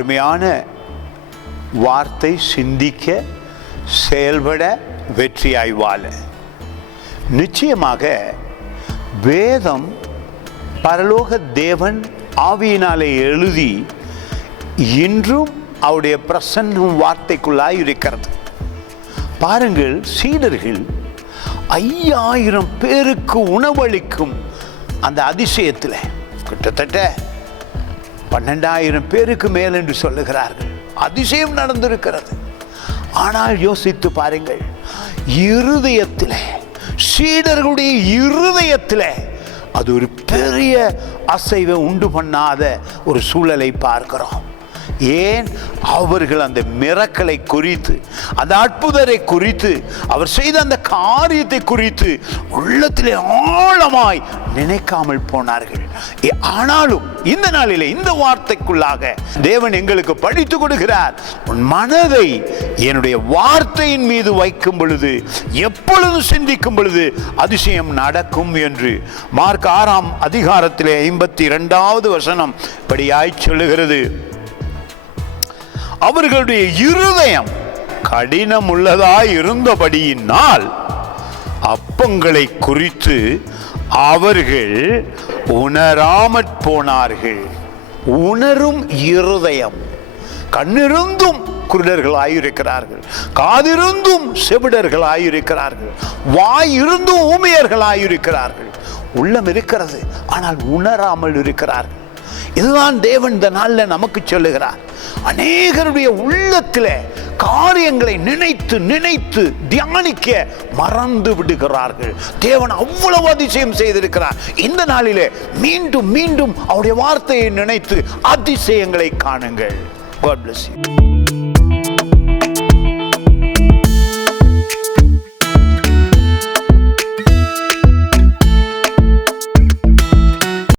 அருமையான வார்த்தை, சிந்திக்க, செயல்பட, வெற்றியாய் வாழ. நிச்சயமாக வேதம் பரலோக தேவன் ஆவியினாலே எழுதி இன்றும் அவருடைய பிரசன்னம் வார்த்தைக்குள்ளாய் இருக்கிறது. பாருங்கள், சீடர்கள் 5000 பேருக்கு உணவளிக்கும் அந்த அதிசயத்தில் கிட்டத்தட்ட 12000 பேருக்கு மேல் என்று சொல்லுகிறார்கள். அதிசயம் நடந்திருக்கிறது. ஆனால் யோசித்து பாருங்கள், இருதயத்தில், சீடர்களுடைய இருதயத்தில் அது ஒரு பெரிய அசைவை உண்டு பண்ணாத ஒரு சூழலை பார்க்கிறோம். ஏன்? அவர்கள் அந்த மிரக்கலை குறித்து, அந்த அற்புதரை குறித்து, அவர் செய்த அந்த காரியத்தை குறித்து உள்ளத்திலே ஆழமாய் நினைக்காமல் போனார்கள். ஆனாலும் இந்த நாளிலே இந்த வார்த்தைக்குள்ளாக தேவன் எங்களுக்கு படித்து கொடுக்கிறார். உன் மனதை என்னுடைய வார்த்தையின் மீது வைக்கும் பொழுது, எப்பொழுது சிந்திக்கும் பொழுது அதிசயம் நடக்கும் என்று மார்க் 6ஆம் அதிகாரத்திலே 52வது வசனம் படியாய் சொல்லுகிறது. அவர்களுடைய இருதயம் கடினம் உள்ளதாய் இருந்தபடியினால் அப்பங்களை குறித்து அவர்கள் உணராமற் போனார்கள். உணரும் இருதயம். கண்ணிருந்தும் குருடர்களாயிருக்கிறார்கள், காதிருந்தும் செவிடர்களாயிருக்கிறார்கள், வாய் இருந்தும் ஊமையர்களாயிருக்கிறார்கள். உள்ளம் இருக்கிறது, ஆனால் உணராமல் இருக்கிறார்கள். இதுதான் தேவன் இந்த நாளில் நமக்கு சொல்லுகிறார். அநேகருடைய உள்ளத்தில் காரியங்களை நினைத்து நினைத்து தியானிக்க மறந்து விடுகிறார்கள். தேவன் அவ்வளவு அதிசயம் செய்திருக்கிறார். இந்த நாளிலே மீண்டும் மீண்டும் அவருடைய வார்த்தையை நினைத்து அதிசயங்களை காணுங்கள். God bless you.